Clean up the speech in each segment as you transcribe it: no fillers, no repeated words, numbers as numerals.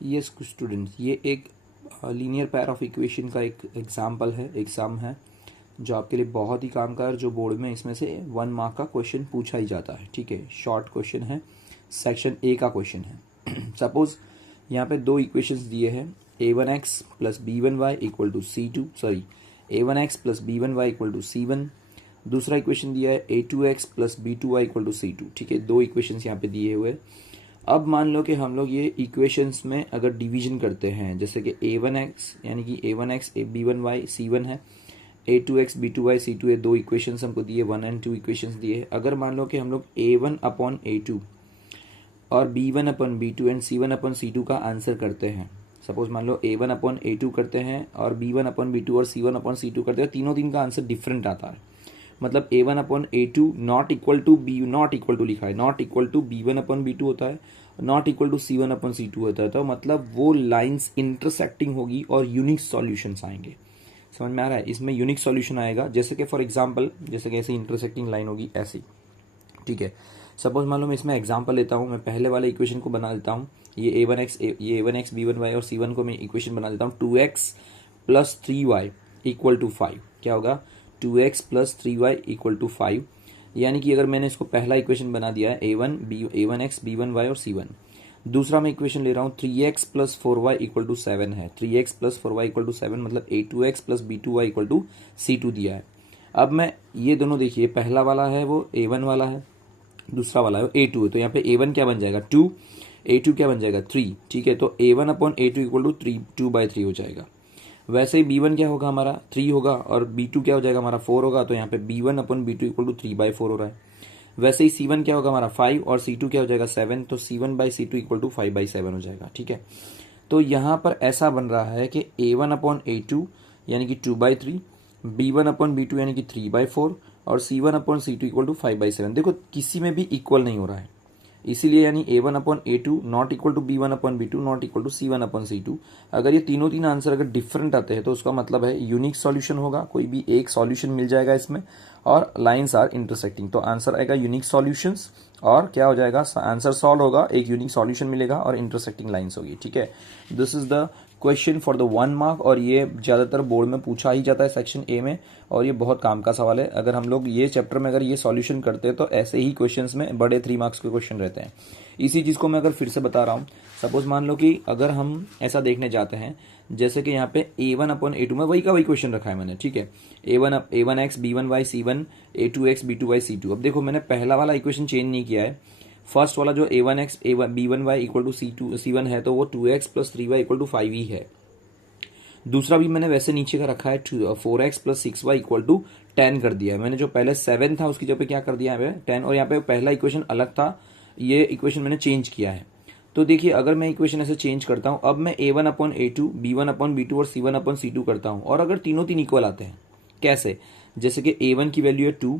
Yes students, ये एक linear pair of equation का एक एग्जाम्पल है, एक सम है जो आपके लिए बहुत ही काम का है, जो बोर्ड में इसमें से 1 मार्क का क्वेश्चन पूछा ही जाता है। ठीक है, शॉर्ट क्वेश्चन है, सेक्शन ए का क्वेश्चन है। सपोज यहाँ पे दो इक्वेशंस दिए हैं, a1x plus b1y equal to c2, sorry a1x plus b1y equal to c1। दूसरा इक्वेशन दिया है a2x plus b2y equal to c2। ठीक है, दो इक्वेशंस यहाँ पे दिए हुए हैं। अब मान लो कि हम लोग ये इक्वेशंस में अगर डिवीजन करते हैं, जैसे कि a1x यानी कि a1x b1y c1 है, a2x b2y c2 है, दो इक्वेशंस हमको दिए, 1 एंड 2 इक्वेशंस दिए। अगर मान लो कि हम लोग a1 अपॉन a2 और b1 upon b2 and c1 upon c2 का आंसर करते हैं, सपोज मान लो a1 अपॉन a2 करते हैं और b1 अपॉन b2 और c1 अपॉन c2 करते हैं, तीनों का आंसर डिफरेंट आता है। मतलब a1 upon a2 not equal to b, not equal to लिखा है, not equal to b1 upon b2 होता है, not equal to c1 upon c2 होता है। तो मतलब वो लाइंस इंटरसेक्टिंग होगी और यूनिक सॉल्यूशंस आएंगे। समझ में आ रहा है? इसमें यूनिक सॉल्यूशन आएगा, जैसे कि फॉर एग्जांपल, जैसे कि ऐसे इंटरसेक्टिंग लाइन होगी ऐसी। ठीक है, सपोज मान लो मैं इसमें एग्जांपल लेता हूँ, मैं पहले वाले इक्वेशन को बना लेता हूँ, ये a1x b1y और c1 को मैं इक्वेशन बना लेता हूँ, 2x plus 3y equal to 5। क्या होगा? 2x plus 3y equal to 5। यानी कि अगर मैंने इसको पहला इक्वेशन बना दिया है a1x b1y और c1, दूसरा मैं इक्वेशन ले रहा हूँ 3x plus 4y equal to 7 है, 3x plus 4y equal to 7, मतलब a2x plus b2y equal to c2 दिया है। अब मैं ये दोनों देखिए, पहला वाला है वो a1 वाला है, दूसरा वाला है a2 है, तो यहाँ पे a1 क्या बन जाएगा 2, a2 क्या बन जाएगा 3। ठीक है, तो a1 upon a2 equal to 2/3 हो जाएगा। वैसे ही b1 क्या होगा हमारा 3 होगा और b2 क्या हो जाएगा हमारा 4 होगा, तो यहाँ पे b1 upon b2 equal to 3/4 हो रहा है। वैसे ही c1 क्या होगा हमारा 5 और c2 क्या हो जाएगा 7, तो c1/c2 इक्वल टू 5/7 हो जाएगा। ठीक है, तो यहाँ पर ऐसा बन रहा है कि a1 अपॉन a2 यानी कि 2/3, b1 अपॉन b2 यानी कि 3/4 और c1 upon c2 equal to 5/7। देखो किसी में भी इक्वल नहीं हो रहा है, इसीलिए यानी a1 upon a2 not equal to b1 upon b2 not equal to c1 upon c2। अगर ये तीन आंसर अगर डिफरेंट आते हैं तो उसका मतलब है यूनिक सॉल्यूशन होगा, कोई भी एक सॉल्यूशन मिल जाएगा इसमें और लाइंस आर इंटरसेक्टिंग, तो आंसर आएगा यूनिक सॉल्यूशंस और क्या हो जाएगा, आंसर सॉल्व होगा, एक यूनिक सॉल्यूशन मिलेगा और इंटरसेक्टिंग लाइंस होगी। ठीक है, this is the question for the 1 mark और ये ज़्यादातर बोर्ड में पूछा ही जाता है सेक्शन ए में, और ये बहुत काम का सवाल है। अगर हम लोग ये चैप्टर में अगर ये सॉल्यूशन करते हैं तो ऐसे ही क्वेश्चंस में बड़े 3 मार्क्स के क्वेश्चन रहते हैं। इसी चीज़ को मैं अगर फिर से बता रहा हूँ, सपोज मान लो कि अगर हम ऐसा देखने जाते हैं, जैसे कि यहाँ पे a1 अपॉन a2 में वही का वही क्वेश्चन रखा है मैंने। ठीक है, a1x b1y c1 a2x b2y c2। अब देखो मैंने पहला वाला इक्वेशन चेंज नहीं किया है, फर्स्ट वाला जो a1x b1y equal to c1 है तो वो 2x plus 3y equal to 5 ही है। दूसरा भी मैंने वैसे नीचे का रखा है, 4x plus 6y equal to 10 कर दिया है मैंने। जो पहले 7 था उसकी जगह पे क्या कर दिया है 10, और यहाँ पे पहला इक्वेशन अलग था, ये इक्वेशन मैंने चेंज किया है। तो देखिए अगर मैं इक्वेशन ऐसे चेंज करता हूँ, अब मैं a1 upon a2 b1 upon b2 और c1 अपॉन c2 करता हूँ, और अगर तीन इक्वल आते हैं कैसे, जैसे कि a1 की वैल्यू है 2,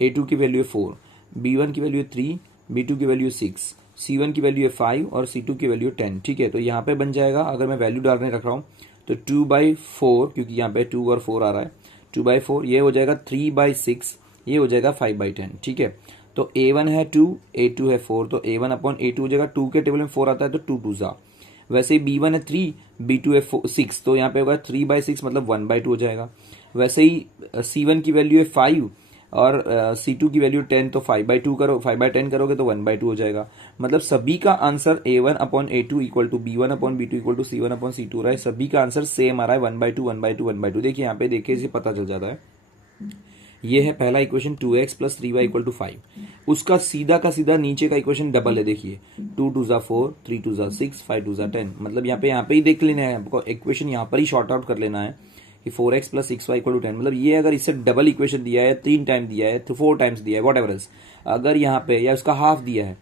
a2 की वैल्यू है 4, b1 की वैल्यू है 3, b2 की वैल्यू है 6, c1 की वैल्यू है 5 और c2 की वैल्यू है 10। ठीक है, तो यहाँ पे बन जाएगा, अगर मैं वैल्यू डालने रख रहा हूँ तो 2/4, क्योंकि यहाँ पे 2 और 4 आ रहा है, 2/4 ये हो जाएगा 3/6, ये हो जाएगा 5/10। ठीक है, तो a1 है 2, a2 है 4, तो a1 अपॉन a2 हो जाएगा, 2 के टेबल में 4 आता है तो 2 2 जा। वैसे ही b1 है 3, b2 है 6, तो यहाँ पे होगा 3/6 मतलब 1/2 हो जाएगा। वैसे ही c1 की वैल्यू है 5 और c2 की वैल्यू 10, तो 5/2 करो, 5/10 करोगे तो 1/2 हो जाएगा। मतलब सभी का answer a1 upon a2 equal to b1 upon b2 equal to c1 upon c2 रहा है, सभी का आंसर सेम आ रहा है 1/2 1/2 1/2। देखिए यहाँ पे देखिए इसे पता चल जाता है, ये है पहला equation 2x plus 3y equal to 5, उसका सीधा का सीधा नीचे का इक्वेशन डबल है, देखिए 2 2 जा 4, 3 2 जा 6, 5 2 जा 10। मतलब यहाँ पे ही देख लेना है आपको, इक्वेशन यहाँ पर ही शॉर्ट आउट कर लेना है कि 4x plus 6y equal to 10। मतलब ये अगर इससे डबल इक्वेशन दिया है, 3 टाइम दिया है, तो 4 टाइम्स दिया है, वॉट एवर एल्स, अगर यहाँ पे या उसका हाफ दिया है,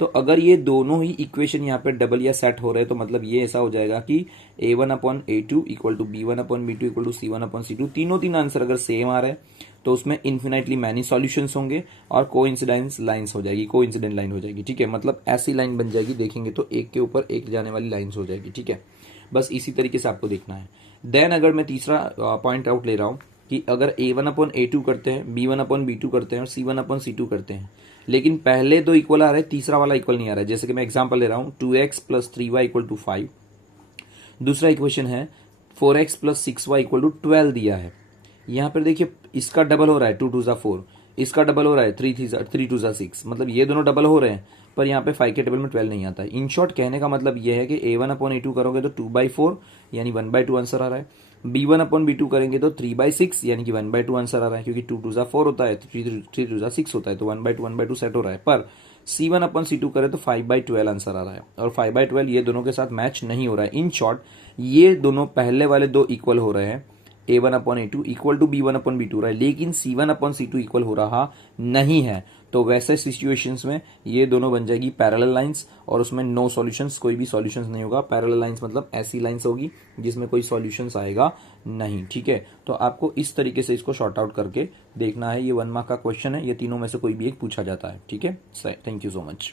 तो अगर ये दोनों ही इक्वेशन यहाँ पे डबल या सेट हो रहे हैं तो मतलब ये ऐसा हो जाएगा कि a1 upon a2 equal to b1 upon b2 equal to c1 upon c2। तीन आंसर अगर सेम आ रहे हैं तो उसमें इन्फिनाइटली मैनी सॉल्यूशंस होंगे और कोइंसिडेंस लाइंस हो जाएगी, कोइंसिडेंट लाइन हो जाएगी। ठीक है, मतलब ऐसी लाइन बन जाएगी, देखेंगे तो एक के ऊपर एक जाने वाली लाइन्स हो जाएगी। ठीक है, बस इसी तरीके से आपको देखना है। देन अगर मैं तीसरा पॉइंट आउट ले रहा हूँ कि अगर a1 अपॉन a2 करते हैं, b1 अपॉन b2 करते हैं और c1 अपॉन c2 करते हैं, लेकिन पहले दो इक्वल आ रहे हैं, तीसरा वाला इक्वल नहीं आ रहा है। जैसे कि मैं एग्जांपल ले रहा हूँ 2x plus 3y equal to 5, दूसरा इक्वेशन है 4x plus 6y equal to 12 दिया है। यहाँ पर देखिए इसका डबल हो रहा है 2 2 ज़ा 4, इसका डबल हो रहा है 3 2 ज़ा 6, मतलब ये दोनों डबल हो रहे हैं, पर यहाँ पे 5 के टेबल में 12 नहीं आता है। इन शॉर्ट कहने का मतलब ये है कि a1 अपॉन a2 करोगे तो 2/4 यानी 1/2 आंसर आ रहा है, b1 अपॉन b2 करेंगे तो 3/6 यानी कि 1/2 आंसर आ रहा है, क्योंकि 2 2 ज़ा 4 होता है, 3 2 ज़ा 6 होता है, तो 1/2 सेट हो रहा है। पर c1 अपॉन c2 करे तो 5/12 आंसर आ रहा है, और 5/12 ये दोनों के साथ मैच नहीं हो रहा है। इन शॉर्ट ये दोनों पहले वाले दो इक्वल हो रहे हैं, a1 upon a2 equal to b1 upon b2 रहा है, लेकिन c1 अपॉन c2 इक्वल हो रहा नहीं है। तो वैसे सिचुएशंस में ये दोनों बन जाएगी पैरेलल लाइंस, और उसमें नो सॉल्यूशंस, कोई भी सॉल्यूशंस नहीं होगा। पैरेलल लाइंस मतलब ऐसी लाइंस होगी जिसमें कोई सॉल्यूशंस आएगा नहीं, ठीक है। तो आपको इस तरीके से इसको शॉर्ट आउट करके देखना है। ये 1 मार्क का क्वेश्चन है, ये तीनों में से कोई भी एक पूछा जाता है, ठीक है। Thank you so much.